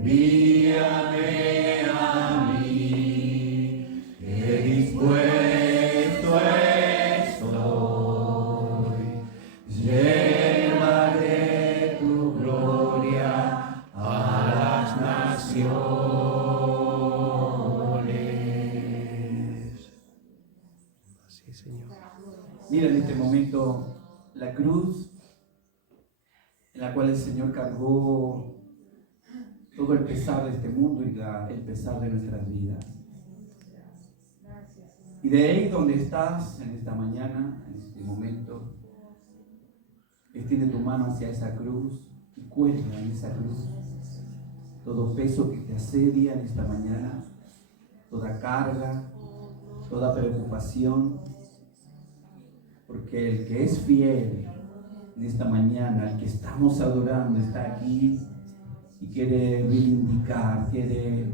envíame a mí, que dispuesto estoy. Llevaré tu gloria a las naciones. Sí, Señor. Mira en este momento la cruz en la cual el Señor cargó todo el pesar de este mundo y el pesar de nuestras vidas. Y de ahí donde estás en esta mañana, en este momento, extiende tu mano hacia esa cruz y cuelga en esa cruz todo peso que te asedia en esta mañana, toda carga, toda preocupación, porque el que es fiel en esta mañana, el que estamos adorando, está aquí y quiere reivindicar, quiere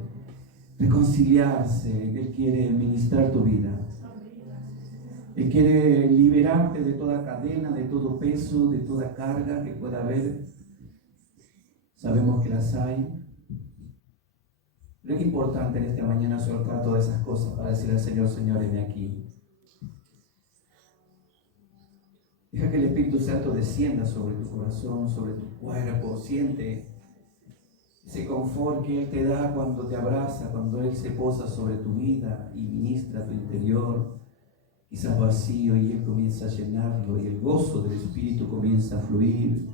reconciliarse, Él quiere ministrar tu vida. Él quiere liberarte de toda cadena, de todo peso, de toda carga que pueda haber. Sabemos que las hay. Pero es importante en esta mañana soltar todas esas cosas para decirle al Señor, Señor, heme aquí. Deja que el Espíritu Santo descienda sobre tu corazón, sobre tu cuerpo. Siente ese confort que Él te da cuando te abraza, cuando Él se posa sobre tu vida y ministra tu interior, quizás vacío, y Él comienza a llenarlo y el gozo del Espíritu comienza a fluir.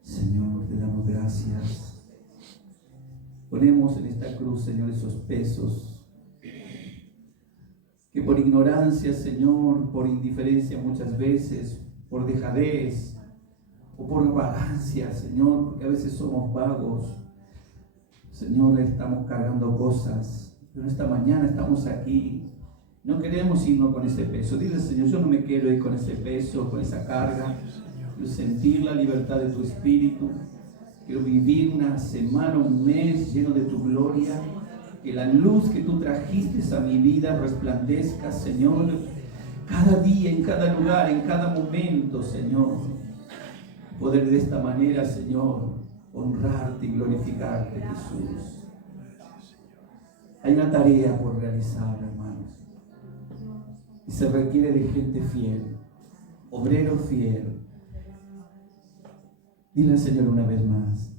Señor, te damos gracias. Ponemos en esta cruz, Señor, esos pesos que por ignorancia, Señor, por indiferencia muchas veces, por dejadez o por vagancia, Señor, porque a veces somos vagos, Señor, estamos cargando cosas, pero esta mañana estamos aquí, no queremos irnos con ese peso. Dile, Señor, yo no me quiero ir con ese peso, con esa carga. Quiero sentir la libertad de tu Espíritu, quiero vivir una semana, un mes lleno de tu gloria, que la luz que tú trajiste a mi vida resplandezca, Señor, cada día, en cada lugar, en cada momento, Señor. Poder de esta manera, Señor, honrarte y glorificarte, Jesús. Hay una tarea por realizar, hermanos. Y se requiere de gente fiel, obrero fiel. Dile al Señor una vez más.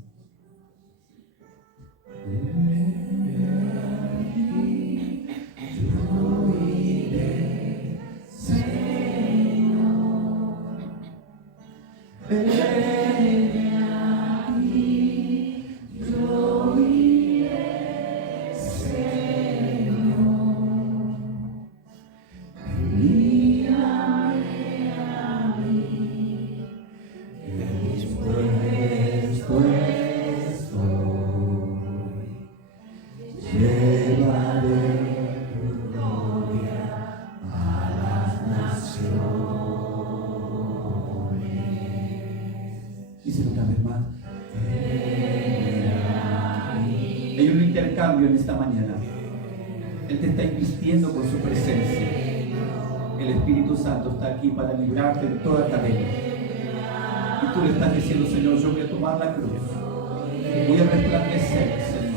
Yo iré, Señor. Ven aquí, yo iré, Señor. Envíame a mí, que dispuesto estoy. Llevaré tu gloria a las naciones. Díselo una vez más. Hay un intercambio en esta mañana. Él te está invistiendo con su presencia. El Espíritu Santo está aquí para librarte de toda cadena. Y tú le estás diciendo, Señor, yo voy a tomar la cruz. Voy a resplandecer, Señor.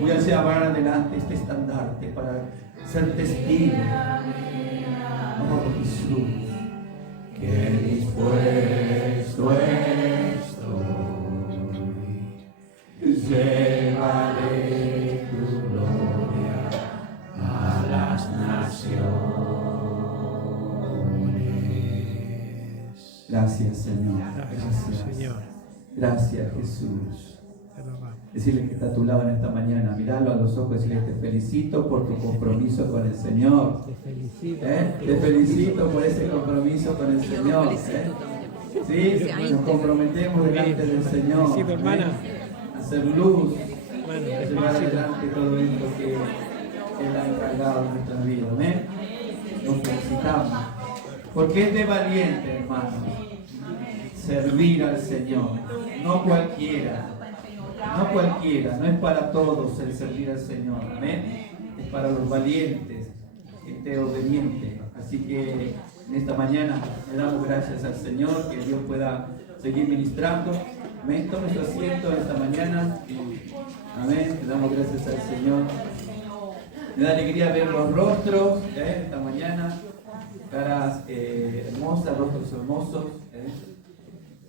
Voy a llevar adelante este estandarte para ser testigo. Oh, Jesús, que dispuesto estoy. Llevaré tu gloria a las naciones. Gracias, Señor. Gracias, Señor. Gracias, Jesús. Te lo damos. Decirle que está a tu lado en esta mañana, mirarlo a los ojos y decirle, te felicito por tu compromiso con el Señor. Te felicito. Te felicito por ese compromiso con el Señor. Sí, nos comprometemos delante del Señor. Felicito, hermana. Hacer luz, Hermano, te llevar felicito. adelante todo esto que Él ha encargado en nuestras vidas. Amén. Nos felicitamos. Porque es de valiente, hermano, servir al Señor. No cualquiera. No cualquiera, no es para todos el servir al Señor, amén. Es para los valientes, gente obediente. Así que en esta mañana le damos gracias al Señor, que Dios pueda seguir ministrando. Amén. Tome su asiento esta mañana. Amén. Le damos gracias al Señor. Me da alegría ver los rostros esta mañana. Caras hermosas, rostros hermosos.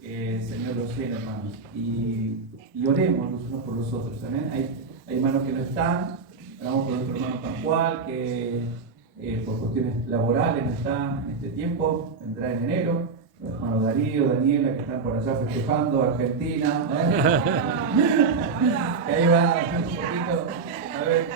El Señor los llena, hermanos. Y oremos los unos por los otros. Amén. Hay hermanos que no están. Oramos por nuestro hermano Pascual, que por cuestiones laborales no está en este tiempo. Vendrá en enero. Los hermanos Darío, Daniela, que están por allá festejando, Argentina. Que ahí va un poquito a ver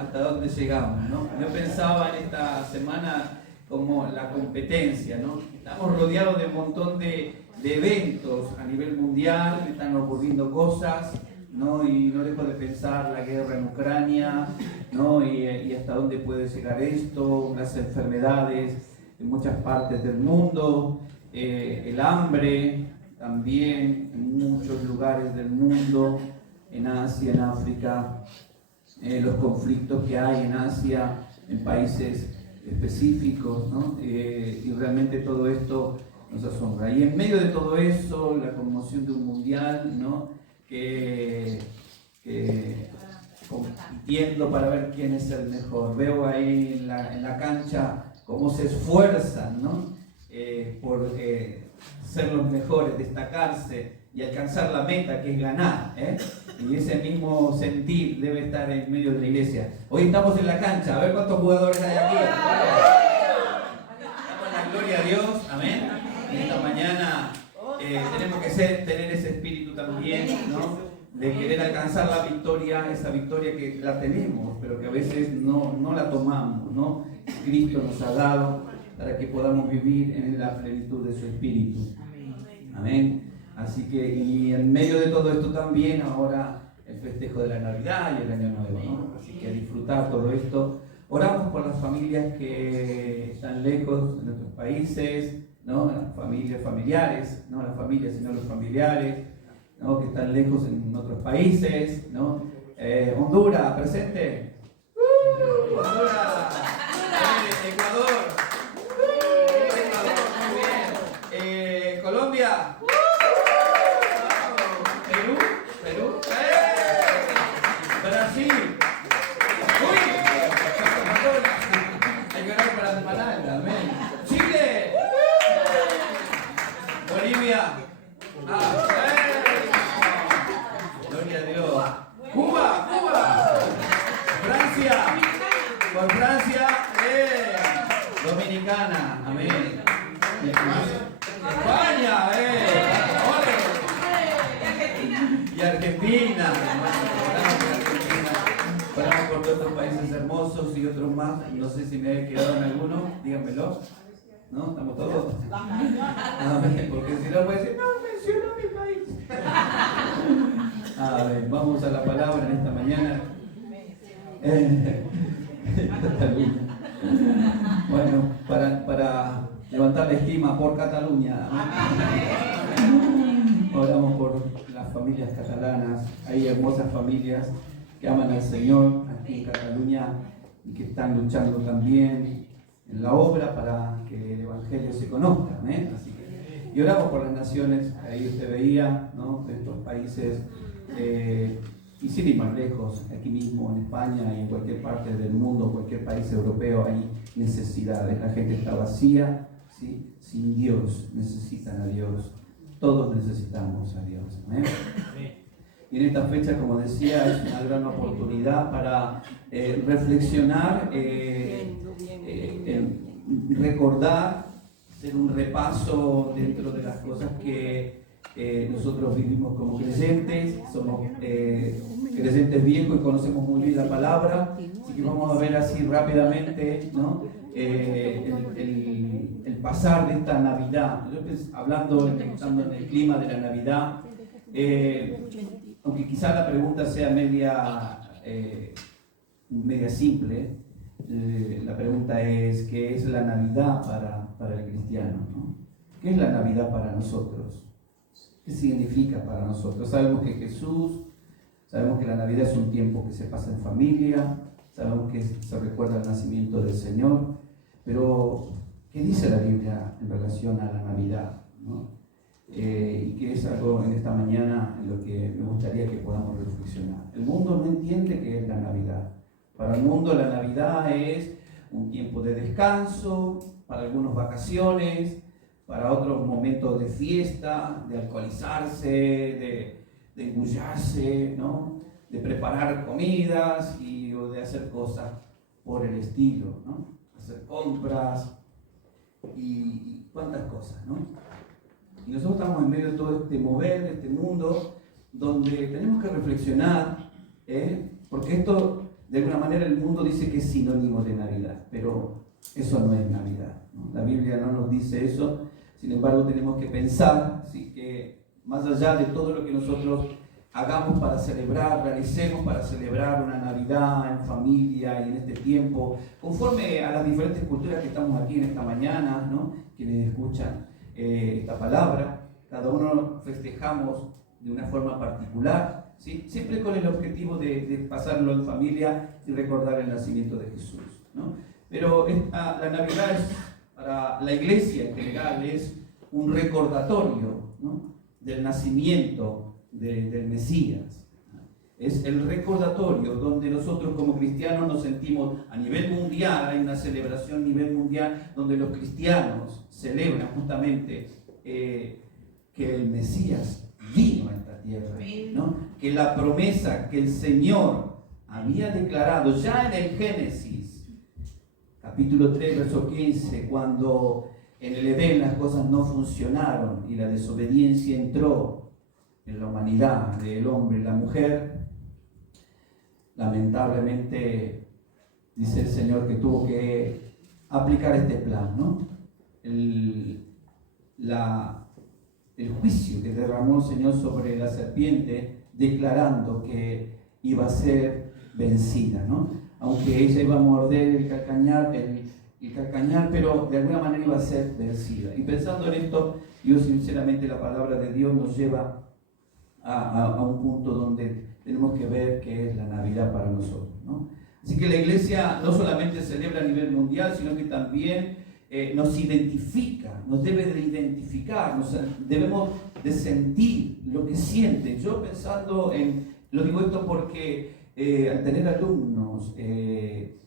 hasta dónde llegamos, ¿no? Yo pensaba en esta semana como la competencia, ¿no? Estamos rodeados de un montón de eventos a nivel mundial, están ocurriendo cosas, ¿no? Y no dejo de pensar la guerra en Ucrania, ¿no? Y hasta dónde puede llegar esto, las enfermedades en muchas partes del mundo, el hambre también en muchos lugares del mundo, en Asia, en África, los conflictos que hay en Asia, en países específicos, ¿no? Y realmente todo esto nos asombra. Y en medio de todo eso, la conmoción de un mundial, ¿no? que compitiendo para ver quién es el mejor. Veo ahí en la cancha cómo se esfuerzan, ¿no? Por ser los mejores, destacarse y alcanzar la meta, que es ganar. Y ese mismo sentir debe estar en medio de la iglesia. Hoy estamos en la cancha, a ver cuántos jugadores hay aquí. Damos la gloria a Dios, amén. En esta mañana tenemos que tener ese espíritu también, ¿no? De querer alcanzar la victoria, esa victoria que la tenemos, pero que a veces no la tomamos, ¿no? Cristo nos ha dado para que podamos vivir en la plenitud de su espíritu. Amén. Así que, y en medio de todo esto también ahora el festejo de la Navidad y el Año Nuevo, ¿no? Así que disfrutar todo esto. Oramos por las familias que están lejos de nuestros países, ¿no? Las familias familiares, no las familias sino los familiares, ¿no? Que están lejos en otros países, ¿no? Honduras, presente. Honduras. Ecuador. Ecuador, muy bien. Colombia. Perú. Brasil. Uy. Hay que orar para Esmeralda, amén. Chile. Bolivia. Gloria a Dios. Cuba. Francia. Por Francia. Dominicana. Amén. España. Y Argentina. Oramos por otros países hermosos y otros más. No sé si me he quedado en alguno. Díganmelo. ¿No? ¿Estamos todos? Amén. Porque si no puede decir, no mencionó mi país. A ver, vamos a la palabra en esta mañana. Cataluña. Bueno, para levantar la estima por Cataluña. Oramos por las familias catalanas. Hay hermosas familias que aman al Señor aquí en Cataluña y que están luchando también en la obra para que el Evangelio se conozca. Así que, y oramos por las naciones. Ahí usted veía, ¿no? De estos países. Y sin ir más lejos, aquí mismo en España y en cualquier parte del mundo, cualquier país europeo, hay necesidades. La gente está vacía, ¿sí? Sin Dios, necesitan a Dios. Todos necesitamos a Dios. Y en esta fecha, como decía, es una gran oportunidad para reflexionar, recordar, hacer un repaso dentro de las cosas que nosotros vivimos como creyentes. Somos creyentes viejos y conocemos muy bien la palabra, así que vamos a ver así rápidamente, ¿no? El pasar de esta Navidad. Estando en el clima de la Navidad, aunque quizá la pregunta sea media simple, la pregunta es: ¿qué es la Navidad para el cristiano, ¿no? ¿Qué es la Navidad para nosotros? ¿Qué significa para nosotros? Sabemos que sabemos que la Navidad es un tiempo que se pasa en familia, sabemos que se recuerda el nacimiento del Señor, pero ¿qué dice la Biblia en relación a la Navidad, ¿no? y que es algo en esta mañana en lo que me gustaría que podamos reflexionar. El mundo no entiende qué es la Navidad. Para el mundo la Navidad es un tiempo de descanso, para algunos vacaciones, para otros momentos de fiesta, de alcoholizarse, de engullarse, ¿no? De preparar comidas o de hacer cosas por el estilo, ¿no? Hacer compras y cuántas cosas, ¿no? Y nosotros estamos en medio de todo este mover, de este mundo, donde tenemos que reflexionar, porque esto, de alguna manera, el mundo dice que es sinónimo de Navidad, pero eso no es Navidad, ¿no? La Biblia no nos dice eso. Sin embargo, tenemos que pensar, ¿sí?, que más allá de todo lo que nosotros hagamos para celebrar, realicemos para celebrar una Navidad en familia y en este tiempo, conforme a las diferentes culturas que estamos aquí en esta mañana, ¿no?, quienes escuchan esta palabra, cada uno festejamos de una forma particular, ¿sí?, siempre con el objetivo de pasarlo en familia y recordar el nacimiento de Jesús, ¿no? Pero la Navidad es, para la iglesia en general, es un recordatorio, ¿no?, del nacimiento del Mesías. Es el recordatorio donde nosotros como cristianos nos sentimos a nivel mundial. Hay una celebración a nivel mundial donde los cristianos celebran justamente que el Mesías vino a esta tierra, ¿no? Que la promesa que el Señor había declarado ya en el Génesis, capítulo 3, verso 15, cuando en el Edén las cosas no funcionaron y la desobediencia entró en la humanidad del hombre y la mujer, lamentablemente dice el Señor que tuvo que aplicar este plan, ¿no? El juicio que derramó el Señor sobre la serpiente, declarando que iba a ser vencida, ¿no? Aunque ella iba a morder el calcañar, pero de alguna manera iba a ser vencida. Y pensando en esto, yo sinceramente, la palabra de Dios nos lleva a un punto donde tenemos que ver qué es la Navidad para nosotros, ¿no? Así que la iglesia no solamente celebra a nivel mundial, sino que también nos identifica, nos debe de identificar, debemos de sentir lo que siente. Yo pensando lo digo esto porque al tener alumnos que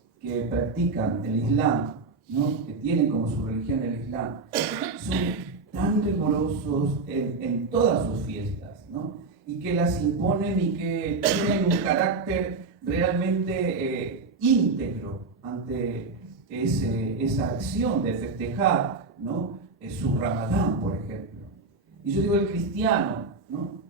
practican el Islam, ¿no?, que tienen como su religión el Islam, son tan rigurosos en todas sus fiestas, ¿no?, y que las imponen y que tienen un carácter realmente íntegro ante esa acción de festejar, ¿no?, su Ramadán, por ejemplo. Y yo digo, el cristiano, ¿no?,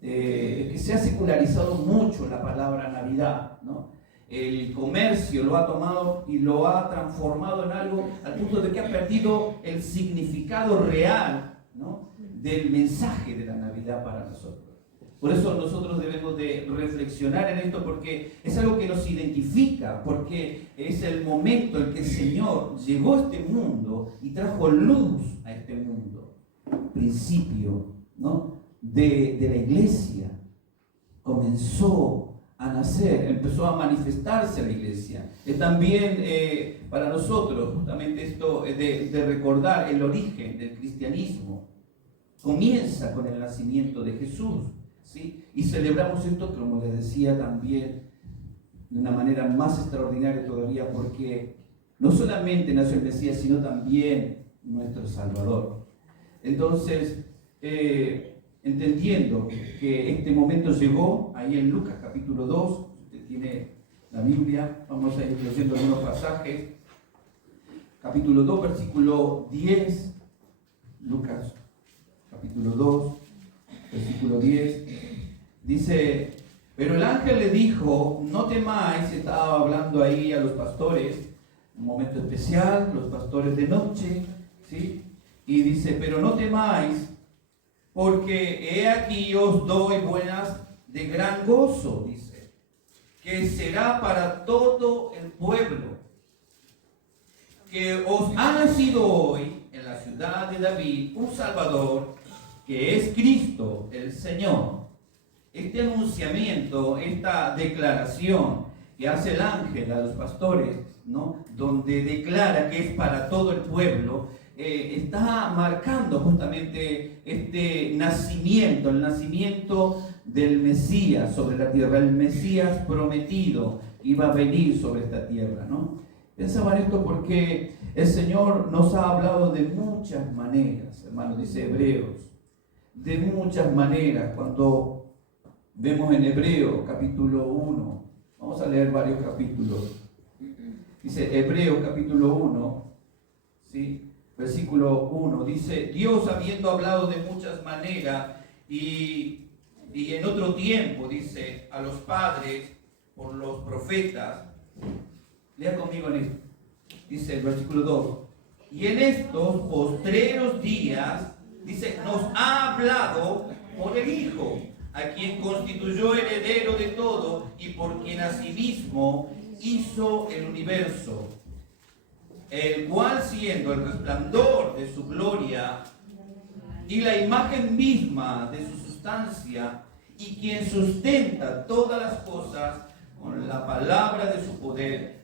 que se ha secularizado mucho la palabra Navidad, ¿no? El comercio lo ha tomado y lo ha transformado en algo al punto de que ha perdido el significado real, ¿no?, del mensaje de la Navidad para nosotros. Por eso nosotros debemos de reflexionar en esto, porque es algo que nos identifica, porque es el momento en que el Señor llegó a este mundo y trajo luz a este mundo. Principio, ¿no?, de la iglesia. Comenzó a nacer, empezó a manifestarse la iglesia. Es también para nosotros justamente esto de recordar el origen del cristianismo. Comienza con el nacimiento de Jesús, ¿sí? Y celebramos esto, como les decía, también de una manera más extraordinaria todavía, porque no solamente nació el Mesías, sino también nuestro Salvador. Entonces, entendiendo que este momento llegó, ahí en Lucas capítulo 2, usted tiene la Biblia, vamos a ir leyendo algunos pasajes. Capítulo 2, versículo 10, Lucas capítulo 2, versículo 10, dice: pero el ángel le dijo, no temáis. Estaba hablando ahí a los pastores, un momento especial, los pastores de noche, ¿sí? Y dice, pero no temáis, porque he aquí os doy buenas de gran gozo, dice, que será para todo el pueblo, que os ha nacido hoy en la ciudad de David un Salvador, que es Cristo el Señor. Este anunciamiento, esta declaración que hace el ángel a los pastores, ¿no?, donde declara que es para todo el pueblo, está marcando justamente este nacimiento, el nacimiento del Mesías sobre la tierra, el Mesías prometido iba a venir sobre esta tierra, ¿no? Pensaba en esto porque el Señor nos ha hablado de muchas maneras, hermanos, dice Hebreos, de muchas maneras. Cuando vemos en Hebreos capítulo 1, vamos a leer varios capítulos. Dice Hebreos capítulo 1, ¿sí? Versículo 1, dice: Dios, habiendo hablado de muchas maneras y en otro tiempo, dice, a los padres por los profetas. Lea conmigo en esto. Dice el versículo 2: y en estos postreros días, dice, nos ha hablado por el Hijo, a quien constituyó heredero de todo y por quien asimismo hizo el universo, el cual, siendo el resplandor de su gloria y la imagen misma de su sustancia, y quien sustenta todas las cosas con la palabra de su poder,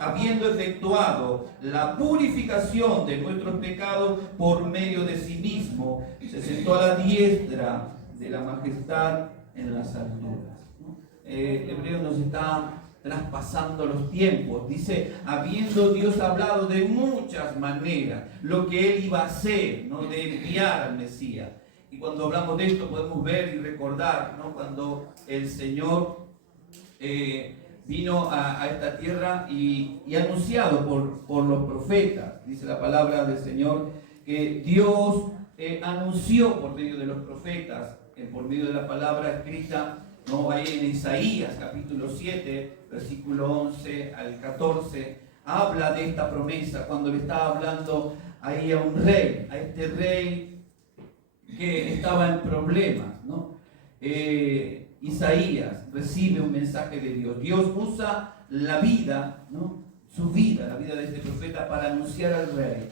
habiendo efectuado la purificación de nuestros pecados por medio de sí mismo, se sentó a la diestra de la majestad en las alturas, ¿no? Hebreo nos está traspasando los tiempos. Dice, habiendo Dios hablado de muchas maneras lo que Él iba a hacer, ¿no? De enviar al Mesías. Y cuando hablamos de esto podemos ver y recordar, ¿no? Cuando el Señor vino a esta tierra y anunciado por los profetas. Dice la palabra del Señor que Dios anunció por medio de los profetas, por medio de la palabra escrita, ¿no? Ahí en Isaías capítulo 7, versículo 11 al 14, habla de esta promesa cuando le está hablando ahí a un rey, a este rey que estaba en problemas, ¿no? Isaías recibe un mensaje de Dios. Dios usa la vida, ¿no? Su vida, la vida de este profeta, para anunciar al rey.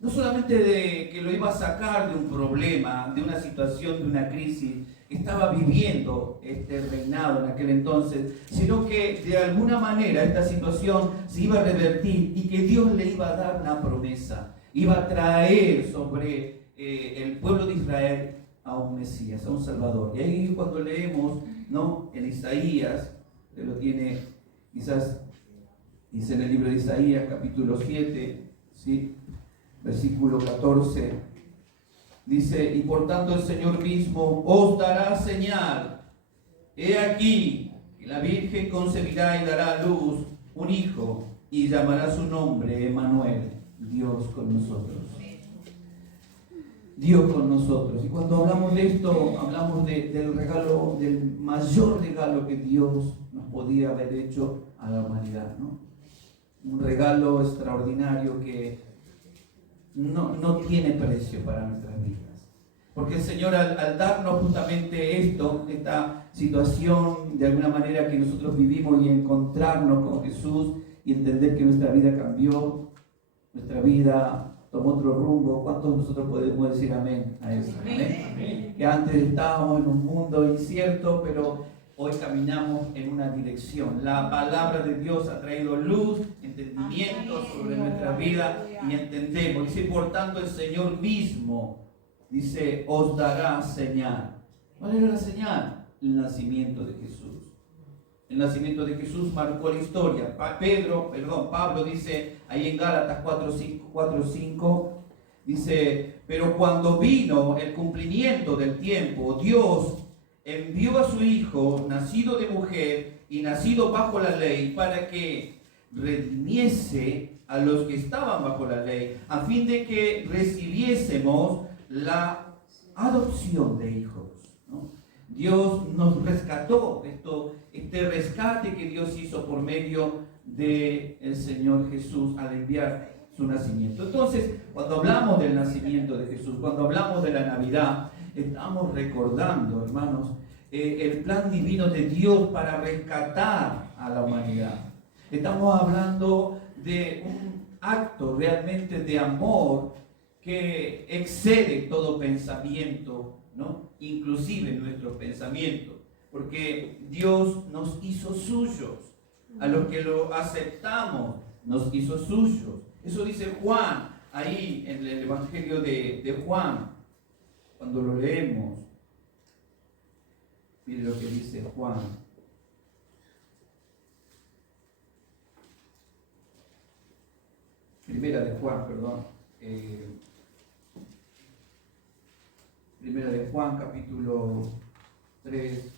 No solamente de que lo iba a sacar de un problema, de una situación, de una crisis que estaba viviendo este reinado en aquel entonces, sino que de alguna manera esta situación se iba a revertir y que Dios le iba a dar una promesa. Iba a traer sobre el pueblo de Israel a un Mesías, a un Salvador. Y ahí cuando leemos, ¿no? En Isaías, que lo tiene quizás, dice en el libro de Isaías capítulo 7, ¿sí? Versículo 14, dice: y por tanto el Señor mismo os dará señal. He aquí que la Virgen concebirá y dará a luz un hijo, y llamará su nombre Emmanuel, Dios con nosotros. Dios con nosotros. Y cuando hablamos de esto, hablamos del regalo, del mayor regalo que Dios nos podía haber hecho a la humanidad, ¿no? Un regalo extraordinario que no tiene precio para nuestras vidas. Porque el Señor al darnos justamente esto, esta situación de alguna manera que nosotros vivimos y encontrarnos con Jesús y entender que nuestra vida cambió, nuestra vida tomó otro rumbo. ¿Cuántos de nosotros podemos decir amén a eso? ¿Amén? Amén. Que antes estábamos en un mundo incierto, pero hoy caminamos en una dirección. La palabra de Dios ha traído luz, entendimiento sobre nuestra vida y entendemos. Dice, por tanto el Señor mismo, dice, os dará señal. ¿Cuál era la señal? El nacimiento de Jesús. El nacimiento de Jesús marcó la historia. Pablo dice ahí en Gálatas 4:5, dice, pero cuando vino el cumplimiento del tiempo, Dios envió a su Hijo, nacido de mujer y nacido bajo la ley, para que redimiese a los que estaban bajo la ley, a fin de que recibiésemos la adopción de hijos, ¿no? Dios nos rescató, este rescate que Dios hizo por medio del Señor Jesús al enviar su nacimiento. Entonces, cuando hablamos del nacimiento de Jesús, cuando hablamos de la Navidad, estamos recordando, hermanos, el plan divino de Dios para rescatar a la humanidad. Estamos hablando de un acto realmente de amor que excede todo pensamiento, ¿no? Inclusive nuestros pensamientos, porque Dios nos hizo suyos. A los que lo aceptamos, nos hizo suyos. Eso dice Juan, ahí en el Evangelio de Juan, cuando lo leemos. Mire lo que dice Juan. Primera de Juan, perdón. Primera de Juan, capítulo 3.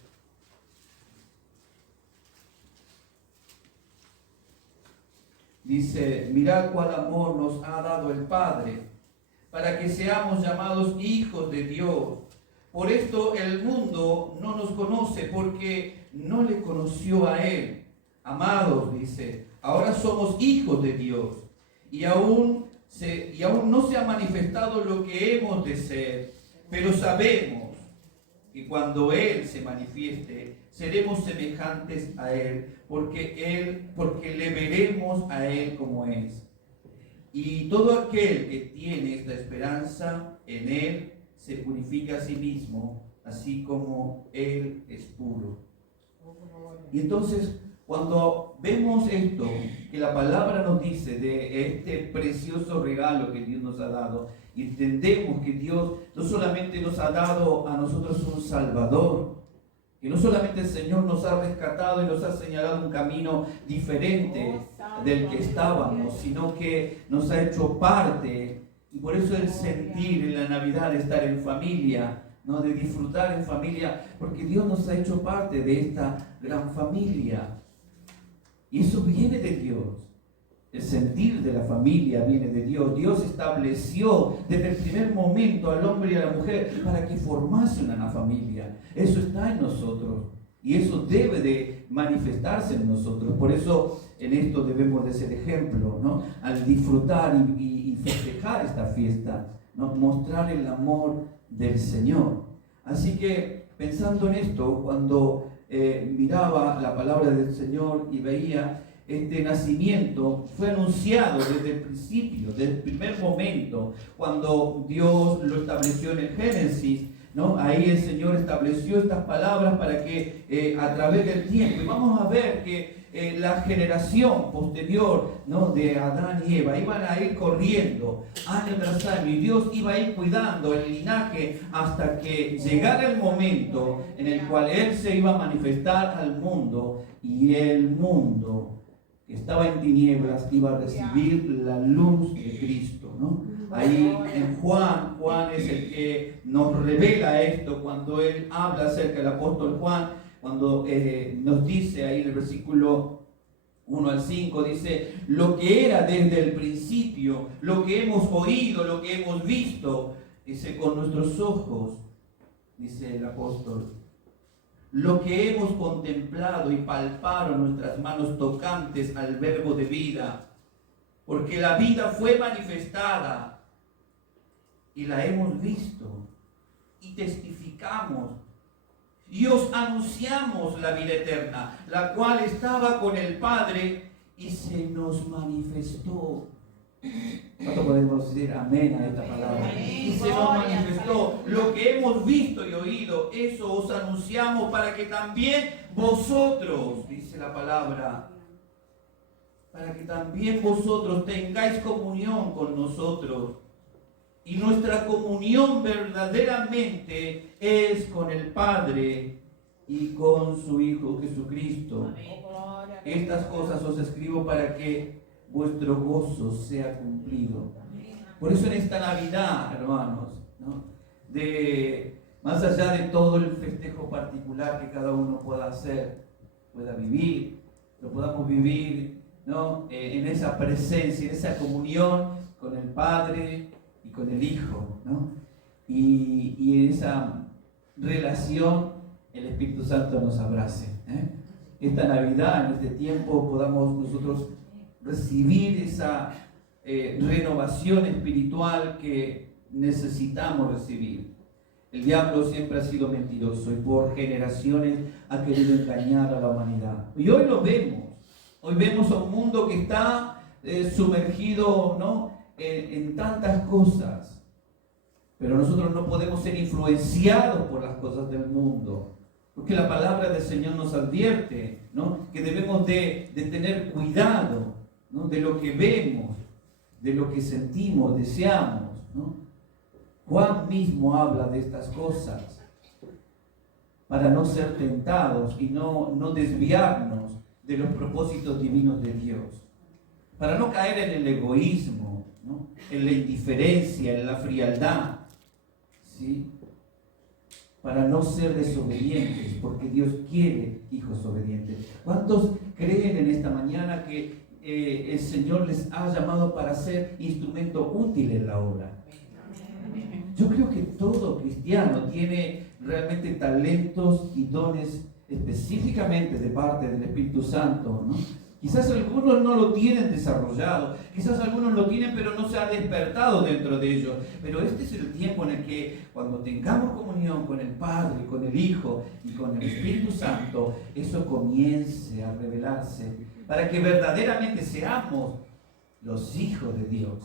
Dice, mirad cuál amor nos ha dado el Padre, para que seamos llamados hijos de Dios. Por esto el mundo no nos conoce, porque no le conoció a Él. Amados, dice, ahora somos hijos de Dios, y aún no se ha manifestado lo que hemos de ser, pero sabemos que cuando Él se manifieste, seremos semejantes a Él, porque le veremos a Él como es. Y todo aquel que tiene esta esperanza en Él se purifica a sí mismo, así como Él es puro. Y entonces, cuando vemos esto, que la palabra nos dice de este precioso regalo que Dios nos ha dado, y entendemos que Dios no solamente nos ha dado a nosotros un Salvador, que no solamente el Señor nos ha rescatado y nos ha señalado un camino diferente del que estábamos, sino que nos ha hecho parte. Y por eso el sentir en la Navidad de estar en familia, ¿no? De disfrutar en familia, porque Dios nos ha hecho parte de esta gran familia. Y eso viene de Dios. El sentir de la familia viene de Dios. Dios estableció desde el primer momento al hombre y a la mujer para que formase una familia. Eso está en nosotros. Y eso debe de manifestarse en nosotros. Por eso en esto debemos de ser ejemplo, ¿no? Al disfrutar y festejar esta fiesta, ¿no? Mostrar el amor del Señor. Así que pensando en esto, cuando miraba la palabra del Señor y veía este nacimiento, fue anunciado desde el principio, desde el primer momento, cuando Dios lo estableció en el Génesis, ¿no? Ahí el Señor estableció estas palabras para que a través del tiempo, y vamos a ver que la generación posterior, ¿no? De Adán y Eva iban a ir corriendo año tras año, y Dios iba a ir cuidando el linaje hasta que llegara el momento en el cual Él se iba a manifestar al mundo, y el mundo que estaba en tinieblas iba a recibir la luz de Cristo, ¿no? Ahí en Juan es el que nos revela esto cuando él habla acerca del apóstol Juan, cuando nos dice ahí en el versículo 1 al 5, dice, lo que era desde el principio, lo que hemos oído, lo que hemos visto, dice, con nuestros ojos, dice el apóstol, lo que hemos contemplado y palparon nuestras manos tocantes al verbo de vida, porque la vida fue manifestada y la hemos visto y testificamos y os anunciamos la vida eterna, la cual estaba con el Padre y se nos manifestó. ¿Cuánto podemos decir amén a esta palabra? Y se nos manifestó lo que hemos visto y oído, eso os anunciamos para que también vosotros, dice la palabra, para que también vosotros tengáis comunión con nosotros. Y nuestra comunión verdaderamente es con el Padre y con su Hijo Jesucristo. Estas cosas os escribo para que vuestro gozo sea cumplido. Por eso en esta Navidad, hermanos, ¿no? Más allá de todo el festejo particular que cada uno pueda hacer, pueda vivir, lo podamos vivir, ¿no? En esa presencia, en esa comunión con el Padre y con el Hijo, ¿no? Y en esa relación el Espíritu Santo nos abrace, ¿eh? Esta Navidad, en este tiempo, podamos nosotros recibir esa renovación espiritual que necesitamos recibir. El diablo siempre ha sido mentiroso y por generaciones ha querido engañar a la humanidad. Y hoy lo vemos. Hoy vemos a un mundo que está sumergido, ¿no? en tantas cosas. Pero nosotros no podemos ser influenciados por las cosas del mundo. Porque la palabra del Señor nos advierte, ¿no? Que debemos de tener cuidado, ¿no? De lo que vemos, de lo que sentimos, deseamos, ¿no? Juan mismo habla de estas cosas para no ser tentados y no desviarnos de los propósitos divinos de Dios, para no caer en el egoísmo, ¿no? En la indiferencia, en la frialdad, ¿sí? Para no ser desobedientes, porque Dios quiere hijos obedientes. ¿Cuántos creen en esta mañana que el Señor les ha llamado para ser instrumento útil en la obra? Yo creo que todo cristiano tiene realmente talentos y dones específicamente de parte del Espíritu Santo, ¿no? Quizás algunos no lo tienen desarrollado, quizás algunos lo tienen pero no se ha despertado dentro de ellos. Pero este es el tiempo en el que cuando tengamos comunión con el Padre, con el Hijo y con el Espíritu Santo, eso comience a revelarse para que verdaderamente seamos los hijos de Dios.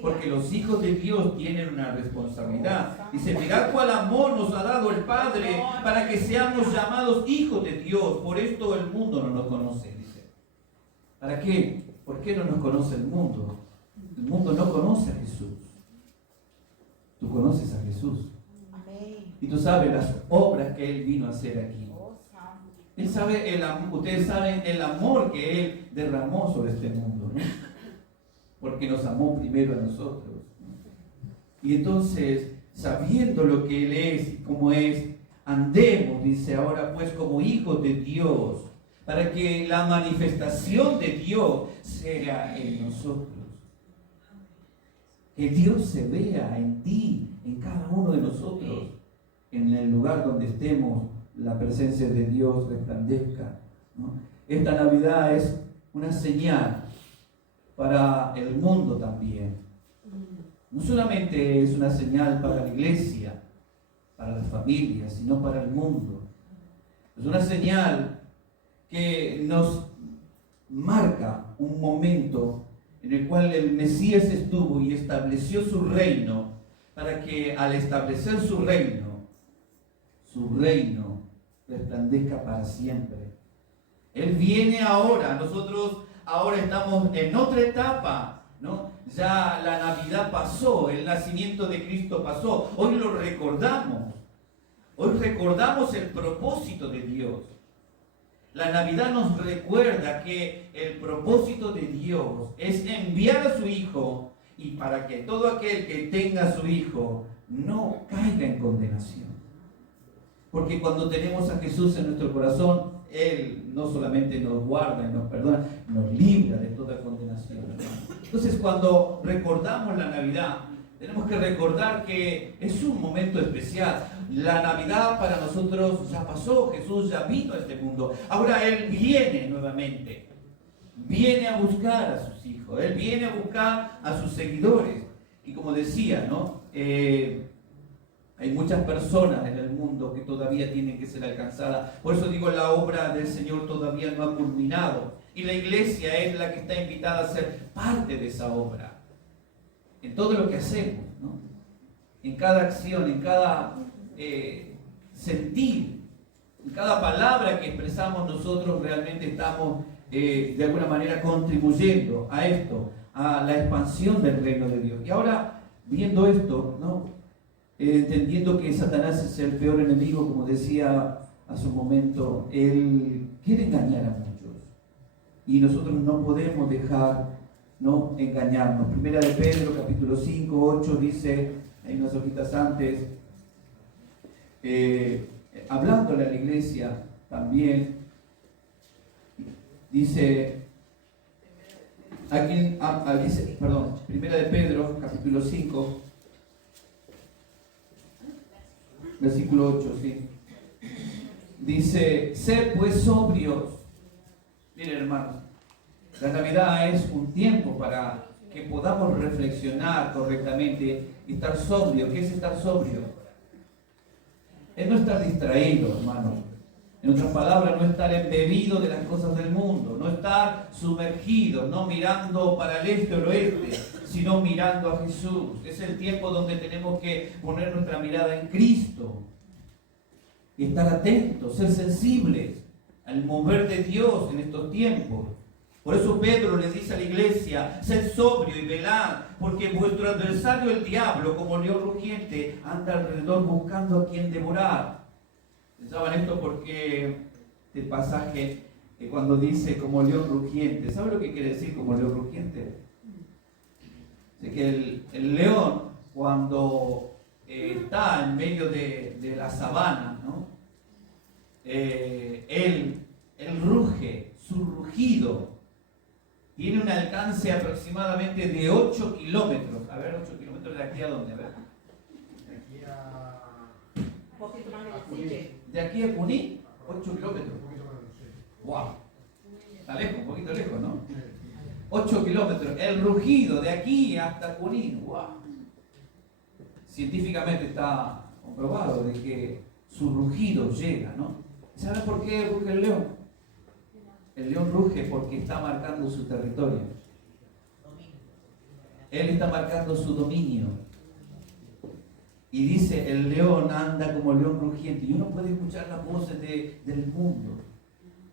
Porque los hijos de Dios tienen una responsabilidad. Dice, mirad cuál amor nos ha dado el Padre para que seamos llamados hijos de Dios. Por esto el mundo no nos conoce, dice. ¿Para qué? ¿Por qué no nos conoce el mundo? El mundo no conoce a Jesús. Tú conoces a Jesús. Y tú sabes las obras que Él vino a hacer aquí. Él sabe ustedes saben el amor que Él derramó sobre este mundo, ¿no? Porque nos amó primero a nosotros, ¿no? Y entonces, sabiendo lo que Él es y cómo es, andemos, dice ahora, pues como hijos de Dios, para que la manifestación de Dios sea en nosotros. Que Dios se vea en ti, en cada uno de nosotros, en el lugar donde estemos, la presencia de Dios resplandezca, ¿no? Esta Navidad es una señal para el mundo también. No solamente es una señal para la iglesia, para las familias, sino para el mundo. Es una señal que nos marca un momento en el cual el Mesías estuvo y estableció su reino, para que al establecer su reino resplandezca para siempre. Él viene ahora, nosotros ahora estamos en otra etapa, ¿no? Ya la Navidad pasó, el nacimiento de Cristo pasó, hoy lo recordamos. Hoy recordamos el propósito de Dios. La Navidad nos recuerda que el propósito de Dios es enviar a su Hijo, y para que todo aquel que tenga a su Hijo no caiga en condenación. Porque cuando tenemos a Jesús en nuestro corazón, Él no solamente nos guarda y nos perdona, nos libra de toda condenación. Entonces, cuando recordamos la Navidad, tenemos que recordar que es un momento especial. La Navidad para nosotros ya pasó, Jesús ya vino a este mundo. Ahora Él viene nuevamente. Viene a buscar a sus hijos, Él viene a buscar a sus seguidores. Y como decía, ¿no? Hay muchas personas en el mundo que todavía tienen que ser alcanzadas. Por eso digo, la obra del Señor todavía no ha culminado. Y la iglesia es la que está invitada a ser parte de esa obra. En todo lo que hacemos, ¿no? En cada acción, en cada sentir, en cada palabra que expresamos nosotros, realmente estamos de alguna manera contribuyendo a esto, a la expansión del reino de Dios. Y ahora, viendo esto, ¿no? Entendiendo que Satanás es el peor enemigo, como decía hace un momento, él quiere engañar a muchos. Y nosotros no podemos dejar, ¿no?, engañarnos. Primera de Pedro, capítulo 5, 8, dice, hay unas hojitas antes, hablándole a la iglesia también, dice, Primera de Pedro, capítulo 5, versículo 8, sí. Dice, sed pues sobrios. Miren, hermanos, la Navidad es un tiempo para que podamos reflexionar correctamente y estar sobrio. ¿Qué es estar sobrio? Es no estar distraído, hermanos. En otras palabras, no estar embebido de las cosas del mundo, no estar sumergido, no mirando para el este o el oeste, sino mirando a Jesús. Es el tiempo donde tenemos que poner nuestra mirada en Cristo y estar atentos, ser sensibles al mover de Dios en estos tiempos. Por eso Pedro les dice a la iglesia: sed sobrio y velad, porque vuestro adversario el diablo, como león rugiente, anda alrededor buscando a quien devorar. Pensaban esto porque este pasaje, cuando dice como león rugiente, ¿sabe lo que quiere decir como león rugiente? Es que el león, cuando está en medio de la sabana, ¿no? Él ruge, su rugido tiene un alcance aproximadamente de 8 kilómetros. A ver, 8 kilómetros de aquí a dónde, a ver. De aquí a... De aquí a Cuní, 8 kilómetros. Un poquito menos, sí. ¡Wow! Está lejos, un poquito lejos, ¿no? 8 kilómetros. El rugido de aquí hasta Junín. ¡Wow! Científicamente está comprobado de que su rugido llega, ¿no? ¿Saben por qué ruge el león? El león ruge porque está marcando su territorio. Él está marcando su dominio. Y dice, el león anda como león rugiente. Y uno puede escuchar las voces del mundo.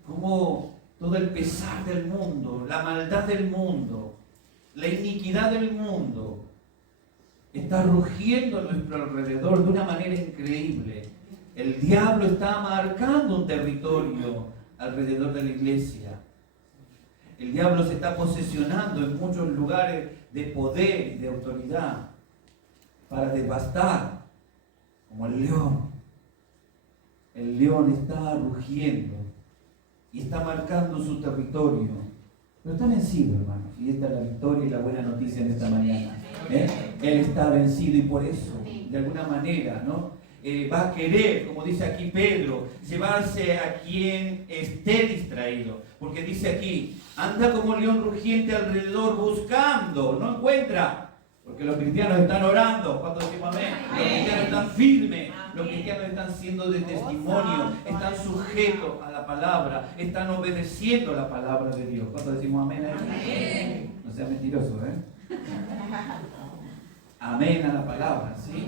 Como todo el pesar del mundo, la maldad del mundo, la iniquidad del mundo, está rugiendo a nuestro alrededor de una manera increíble. El diablo está marcando un territorio alrededor de la iglesia. El diablo se está posesionando en muchos lugares de poder y de autoridad para devastar, como el león. El león está rugiendo y está marcando su territorio. Pero está vencido, hermanos. Y esta es la victoria y la buena noticia en esta mañana. Él está vencido y por eso, de alguna manera, ¿no? Va a querer, como dice aquí Pedro, llevarse a quien esté distraído. Porque dice aquí, anda como león rugiente alrededor buscando, no encuentra. Porque los cristianos están orando, cuando decimos amén, los cristianos están firmes, los cristianos están siendo de testimonio, están sujetos a la palabra, están obedeciendo la palabra de Dios. Cuando decimos amén, amén. No sea mentiroso, Amén a la palabra, ¿sí?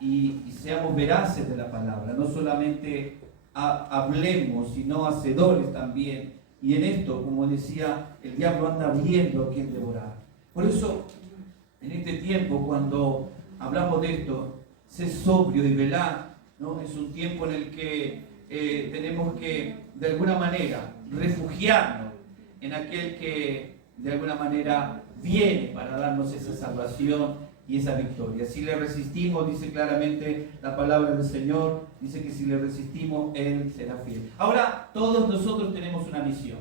Y seamos veraces de la palabra, no solamente hablemos, sino hacedores también. Y en esto, como decía, el diablo anda viendo a quién devorar. Por eso, en este tiempo, cuando hablamos de esto, sé sobrio y velar, ¿no? Es un tiempo en el que tenemos que, de alguna manera, refugiarnos en aquel que, de alguna manera, viene para darnos esa salvación y esa victoria. Si le resistimos, dice claramente la palabra del Señor, dice que si le resistimos, Él será fiel. Ahora, todos nosotros tenemos una misión.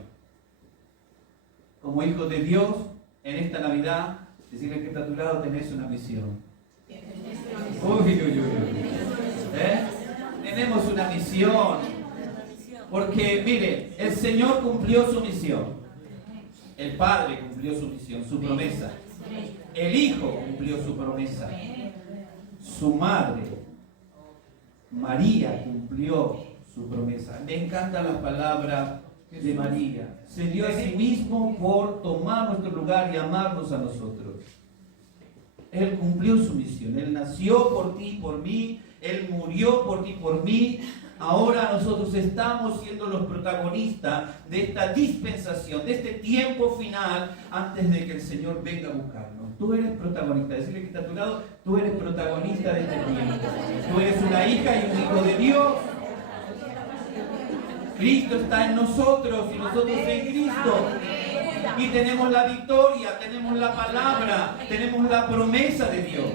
Como hijos de Dios, en esta Navidad, decirle que está a tu lado, tenés una misión. Tenemos una misión. Porque, mire, el Señor cumplió su misión. El Padre cumplió su misión, su promesa. El Hijo cumplió su promesa. Su madre, María, cumplió su promesa. Me encantan las palabras de María. Se dio a sí mismo por tomar nuestro lugar y amarnos a nosotros. Él cumplió su misión. Él nació por ti y por mí. Él murió por ti y por mí. Ahora nosotros estamos siendo los protagonistas de esta dispensación, de este tiempo final, antes de que el Señor venga a buscarnos. Tú eres protagonista. Decirle que está a tu lado, tú eres protagonista de este tiempo. Tú eres una hija y un hijo de Dios. Cristo está en nosotros y nosotros en Cristo. Y tenemos la victoria, tenemos la palabra, tenemos la promesa de Dios.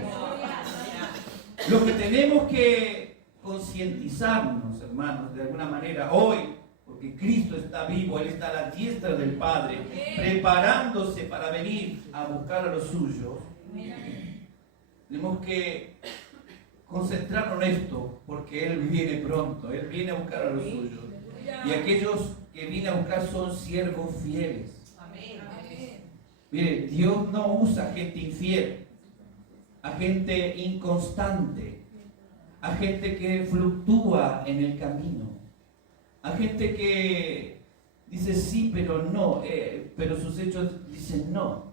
Lo que tenemos que concientizarnos, hermanos, de alguna manera hoy, porque Cristo está vivo, Él está a la diestra del Padre, preparándose para venir a buscar a los suyos. Tenemos que concentrarnos en esto, porque Él viene pronto, Él viene a buscar a los suyos. Y aquellos que viene a buscar son siervos fieles. Mire, Dios no usa gente infiel, a gente inconstante, a gente que fluctúa en el camino, a gente que dice sí pero no, pero sus hechos dicen no.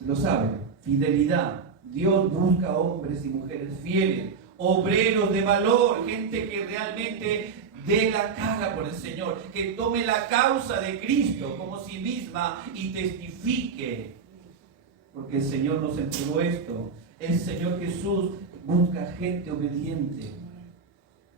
Lo saben, fidelidad. Dios busca hombres y mujeres fieles, obreros de valor, gente que realmente dé la cara por el Señor, que tome la causa de Cristo como sí misma y testifique. Porque el Señor nos entregó esto. El Señor Jesús busca gente obediente.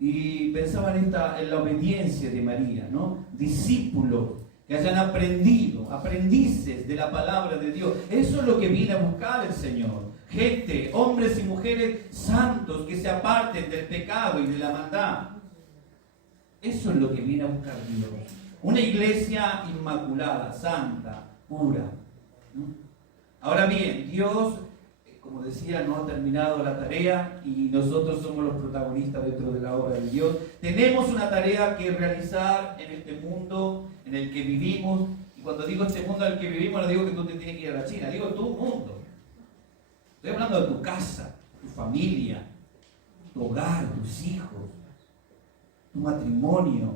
Y pensaba en la obediencia de María, ¿no? Discípulos que hayan aprendido, aprendices de la palabra de Dios. Eso es lo que viene a buscar el Señor. Gente, hombres y mujeres santos que se aparten del pecado y de la maldad. Eso es lo que viene a buscar Dios. Una iglesia inmaculada, santa, pura, ¿no? Ahora bien, Dios, como decía, no ha terminado la tarea y nosotros somos los protagonistas dentro de la obra de Dios. Tenemos una tarea que realizar en este mundo en el que vivimos. Y cuando digo este mundo en el que vivimos, no digo que tú te tienes que ir a la China, digo tu mundo. Estoy hablando de tu casa, tu familia, tu hogar, tus hijos, tu matrimonio.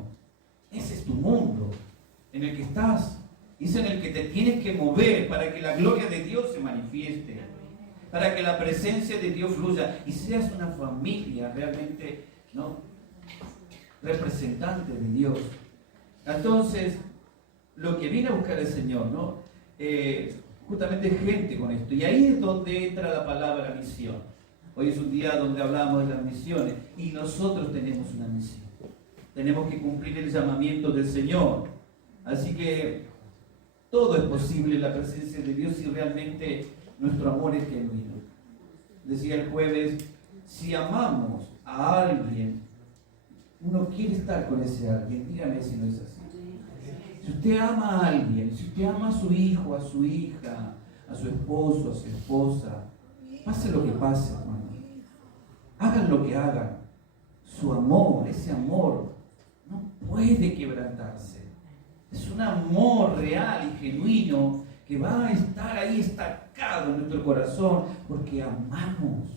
Ese es tu mundo en el que estás. Es en el que te tienes que mover para que la gloria de Dios se manifieste, para que la presencia de Dios fluya y seas una familia realmente, ¿no?, representante de Dios. Entonces, lo que viene a buscar el Señor, ¿no?, justamente gente con esto. Y ahí es donde entra la palabra misión. Hoy es un día donde hablamos de las misiones y nosotros tenemos una misión. Tenemos que cumplir el llamamiento del Señor. Así que todo es posible en la presencia de Dios si realmente nuestro amor es genuino. Decía el jueves, si amamos a alguien, uno quiere estar con ese alguien. Dígame si no es así. Si usted ama a alguien, si usted ama a su hijo, a su hija, a su esposo, a su esposa, pase lo que pase, hermano, hagan lo que hagan, su amor, ese amor, no puede quebrantarse. Es un amor real y genuino que va a estar ahí estancado en nuestro corazón porque amamos.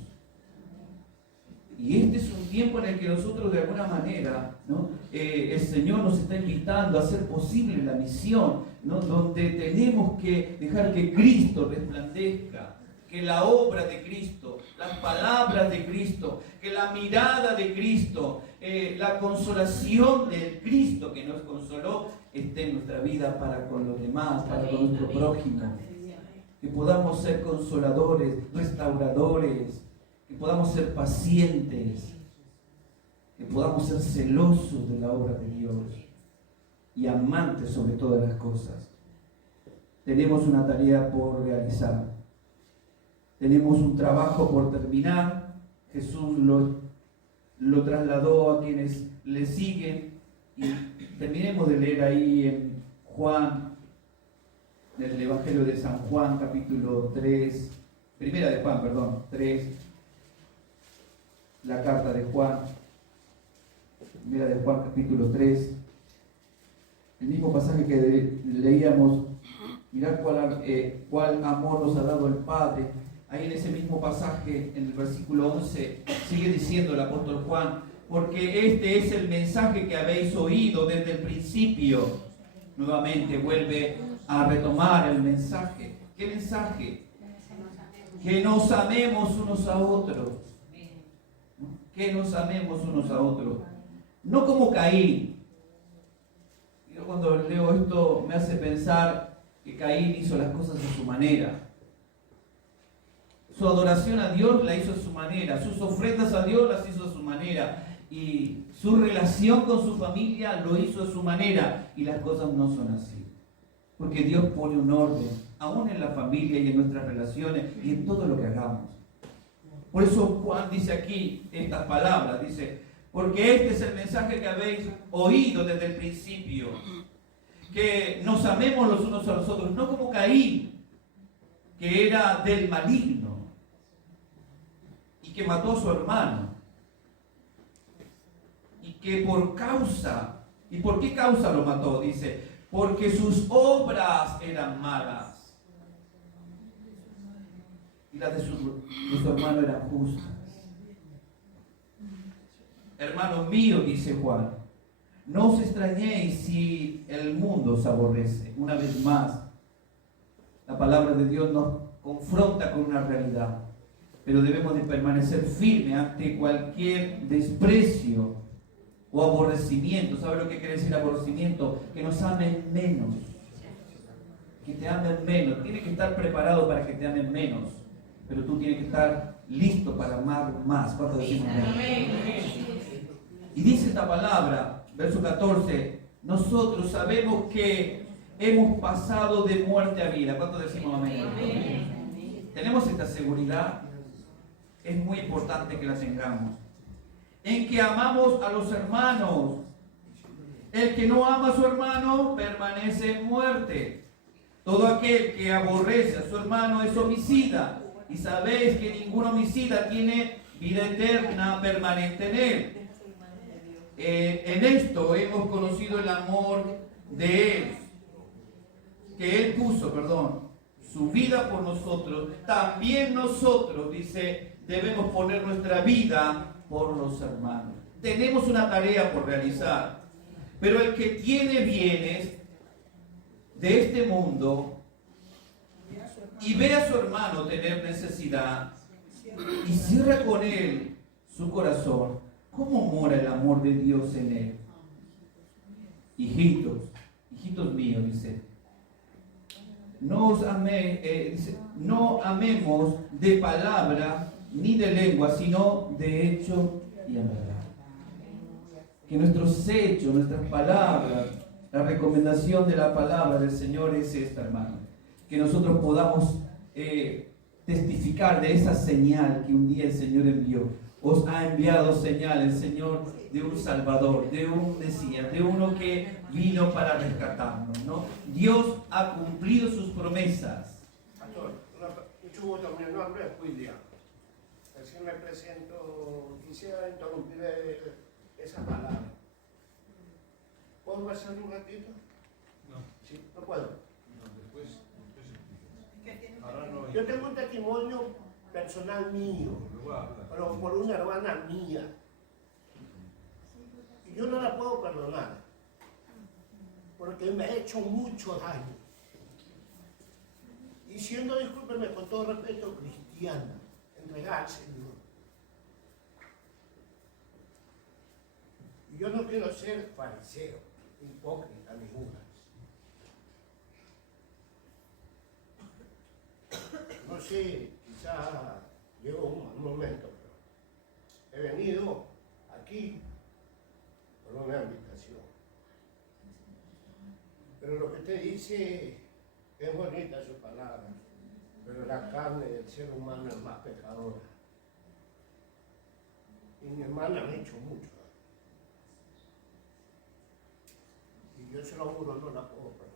Y este es un tiempo en el que nosotros de alguna manera, ¿no?, el Señor nos está invitando a hacer posible la misión, ¿no?, donde tenemos que dejar que Cristo resplandezca, que la obra de Cristo, las palabras de Cristo, que la mirada de Cristo, la consolación del Cristo que nos consoló esté en nuestra vida para con los demás, para con nuestro prójimo. Que podamos ser consoladores, restauradores, que podamos ser pacientes, que podamos ser celosos de la obra de Dios y amantes sobre todas las cosas. Tenemos una tarea por realizar. Tenemos un trabajo por terminar. Jesús lo trasladó a quienes le siguen. Y terminemos de leer ahí en Juan, en el Evangelio de San Juan, capítulo 3, primera de Juan, perdón, 3, la carta de Juan, primera de Juan, capítulo 3, el mismo pasaje que leíamos. Mirad cuál amor nos ha dado el Padre. Ahí en ese mismo pasaje, en el versículo 11, sigue diciendo el apóstol Juan, porque este es el mensaje que habéis oído desde el principio. Nuevamente vuelve a retomar el mensaje. ¿Qué mensaje? Que nos amemos unos a otros. Que nos amemos unos a otros. No como Caín. Yo cuando leo esto me hace pensar que Caín hizo las cosas a su manera. Su adoración a Dios la hizo a su manera, sus ofrendas a Dios las hizo a su manera, y su relación con su familia lo hizo a su manera, y las cosas no son así. Porque Dios pone un orden, aún en la familia y en nuestras relaciones y en todo lo que hagamos. Por eso Juan dice aquí estas palabras, dice, porque este es el mensaje que habéis oído desde el principio, que nos amemos los unos a los otros, no como Caín, que era del maligno y que mató a su hermano, y que por qué causa lo mató, dice, porque sus obras eran malas y las de su hermano eran justas. Hermanos míos, dice Juan, no os extrañéis si el mundo os aborrece. Una vez más, la palabra de Dios nos confronta con una realidad, pero debemos de permanecer firmes ante cualquier desprecio o aborrecimiento. ¿Sabe lo que quiere decir aborrecimiento? Que nos amen menos. Que te amen menos. Tienes que estar preparado para que te amen menos, pero tú tienes que estar listo para amar más. ¿Cuánto decimos amén? Y dice esta palabra, verso 14, nosotros sabemos que hemos pasado de muerte a vida. ¿Cuánto decimos amén? Tenemos esta seguridad. Es muy importante que la tengamos. En que amamos a los hermanos. El que no ama a su hermano permanece en muerte. Todo aquel que aborrece a su hermano es homicida. Y sabéis que ningún homicida tiene vida eterna permanente en él. En esto hemos conocido el amor de Él. Que Él puso, su vida por nosotros. También nosotros, dice, debemos poner nuestra vida por los hermanos. Tenemos una tarea por realizar. Pero el que tiene bienes de este mundo y ve a su hermano tener necesidad y cierra con él su corazón, ¿cómo mora el amor de Dios en él? Hijitos míos, dice, no amemos de palabra ni de lengua, sino de hecho y en verdad. Que nuestros hechos, nuestras palabras, la recomendación de la palabra del Señor es esta, hermano. Que nosotros podamos testificar de esa señal que un día el Señor envió. Os ha enviado señal el Señor de un Salvador, de un Mesías, de uno que vino para rescatarnos, ¿no? Dios ha cumplido sus promesas. Pastor, mi nombre es William. Así me presento. Quisiera interrumpir esa palabra. ¿Puedo hacer un ratito? No. Sí, no puedo. No, después ahora no. Yo tengo un testimonio personal mío, pero por una hermana mía. Y yo no la puedo perdonar, porque me ha hecho mucho daño. Y siendo, discúlpeme con todo respeto, cristiana, entregada al Señor. Y yo no quiero ser fariseo, hipócrita, ni judas. No sé, quizá llegó un momento, pero he venido aquí por una invitación. Pero lo que usted dice es bonita su palabra, pero la carne del ser humano es más pecadora. Y mi hermana me ha hecho mucho. Y yo se lo juro, no la puedo perdonar.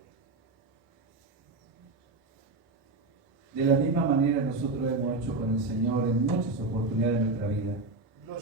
De la misma manera nosotros hemos hecho con el Señor en muchas oportunidades de nuestra vida.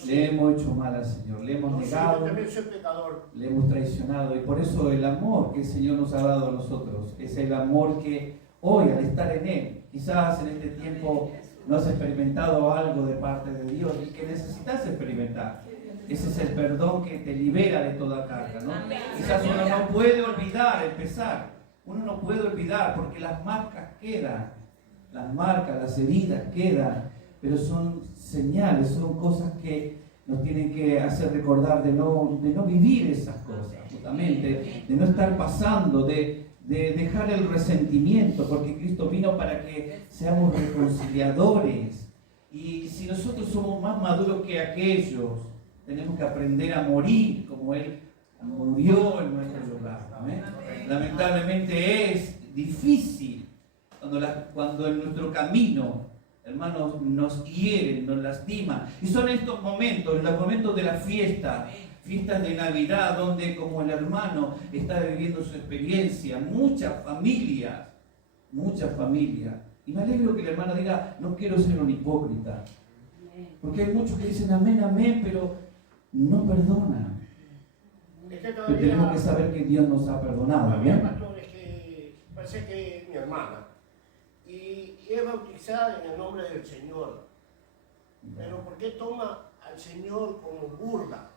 Le hemos hecho mal al Señor, le hemos negado, yo también soy pecador. Le hemos traicionado, y por eso el amor que el Señor nos ha dado a nosotros es el amor que hoy, al estar en Él, quizás en este tiempo no has experimentado algo de parte de Dios y que necesitas experimentar. Ese es el perdón que te libera de toda carga, ¿no? Quizás uno no puede olvidar empezar, uno no puede olvidar porque las marcas quedan, las marcas, las heridas quedan, pero son señales, son cosas que nos tienen que hacer recordar de no vivir esas cosas, justamente, de no estar pasando, de dejar el resentimiento, porque Cristo vino para que seamos reconciliadores. Y si nosotros somos más maduros que aquellos, tenemos que aprender a morir como Él murió en nuestro lugar, ¿no? Lamentablemente es difícil cuando en nuestro camino, hermanos, nos hieren, nos lastiman. Y son estos momentos, los momentos de la fiestas de Navidad, donde como el hermano está viviendo su experiencia, muchas familias. Y me alegro que el hermano diga, no quiero ser un hipócrita. Porque hay muchos que dicen amén, amén, pero no perdonan. Pero tenemos que saber que Dios nos ha perdonado. Había pastores que parece que es mi hermana. Y es bautizada en el nombre del Señor. Pero ¿por qué toma al Señor como burla?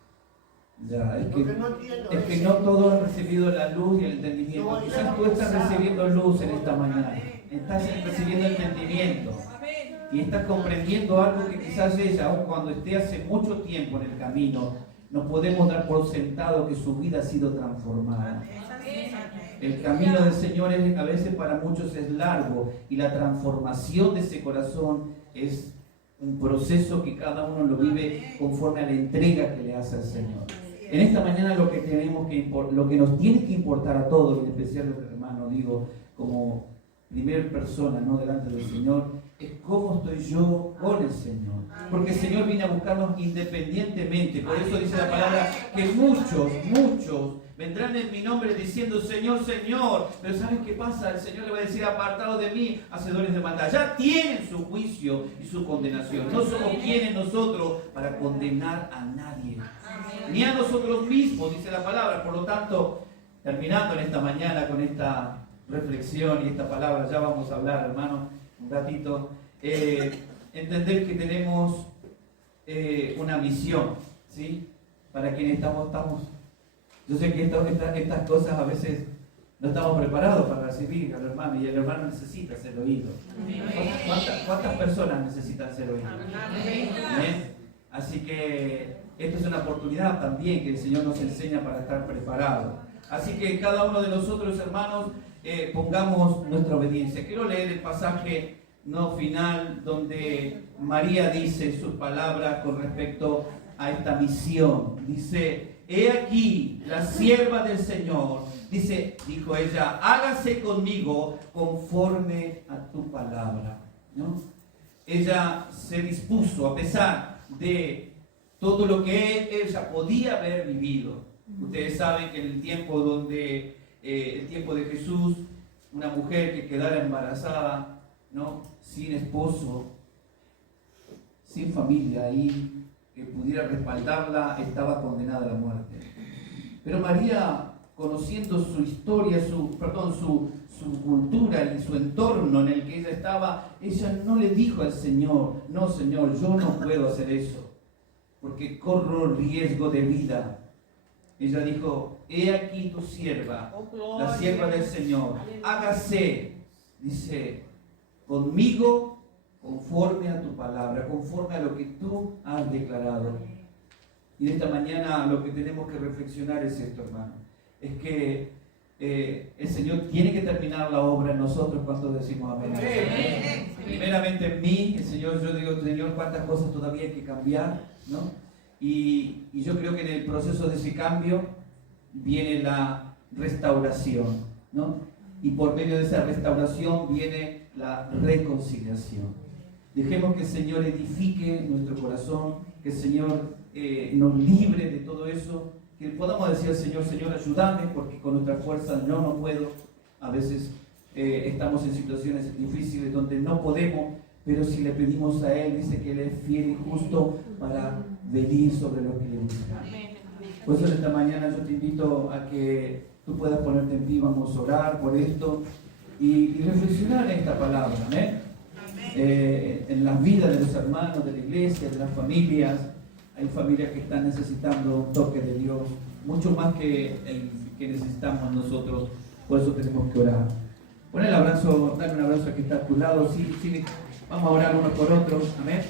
Ya, es Lo que no entiendo que no todos han recibido la luz y el entendimiento. No, Quizás tú estás recibiendo luz en esta mañana. Estás recibiendo entendimiento. Y estás comprendiendo algo que quizás ella, aun cuando esté hace mucho tiempo en el camino, no podemos dar por sentado que su vida ha sido transformada. El camino del Señor a veces para muchos es largo y la transformación de ese corazón es un proceso que cada uno lo vive conforme a la entrega que le hace al Señor. En esta mañana lo que nos tiene que importar a todos, en especial los hermanos, digo, como primera persona, ¿no?, delante del Señor, es cómo estoy yo con el Señor. Porque el Señor viene a buscarnos independientemente. Por eso dice la palabra que muchos vendrán en mi nombre diciendo Señor, Señor. Pero ¿saben qué pasa? El Señor le va a decir: apartados de mí, hacedores de maldad. Ya tienen su juicio y su condenación. No somos quienes nosotros para condenar a nadie, ni a nosotros mismos, dice la palabra. Por lo tanto, terminando en esta mañana con esta reflexión y esta palabra, ya vamos a hablar, hermano, un ratito. Entender que tenemos una misión, ¿sí? Para quienes estamos. Yo sé que estas cosas a veces no estamos preparados para recibir al hermano, y el hermano necesita ser oído. ¿Cuántas personas necesitan ser oídos? ¿Amén? Así que esta es una oportunidad también que el Señor nos enseña para estar preparados. Así que cada uno de nosotros, hermanos, pongamos nuestra obediencia. Quiero leer el pasaje final donde María dice sus palabras con respecto a esta misión. Dice: he aquí la sierva del Señor, dijo ella, hágase conmigo conforme a tu palabra, ¿no? Ella se dispuso, a pesar de todo lo que ella podía haber vivido. Ustedes saben que en el tiempo de Jesús, una mujer que quedara embarazada, ¿no?, sin esposo, sin familia ahí que pudiera respaldarla, estaba condenada a la muerte. Pero María, conociendo su historia, su cultura y su entorno en el que ella estaba, ella no le dijo al Señor: no, Señor, yo no puedo hacer eso, porque corro riesgo de vida. Ella dijo: he aquí tu sierva, la sierva del Señor, hágase, dice, conmigo conforme a tu palabra, conforme a lo que tú has declarado. Y esta mañana lo que tenemos que reflexionar es esto, hermano, es que el Señor tiene que terminar la obra en nosotros. Cuando decimos amén. Primeramente en mí, el Señor, yo digo: Señor, cuántas cosas todavía hay que cambiar, ¿no? Y yo creo que en el proceso de ese cambio viene la restauración, ¿no? Y por medio de esa restauración viene la reconciliación. Dejemos que el Señor edifique nuestro corazón, que el Señor nos libre de todo eso, que podamos decir al Señor: Señor, ayúdame, porque con nuestra fuerza yo no puedo. A veces estamos en situaciones difíciles donde no podemos, pero si le pedimos a Él, dice que Él es fiel y justo para venir sobre los que le buscan. Por eso en esta mañana yo te invito a que tú puedas ponerte en pie. Vamos a orar por esto y reflexionar en esta palabra, ¿eh? En la vida de los hermanos, de la iglesia, de las familias. Hay familias que están necesitando un toque de Dios, mucho más que el que necesitamos nosotros. Por eso tenemos que orar. Dale un abrazo al que está a tu lado. Sí, vamos a orar unos por otros. Amén.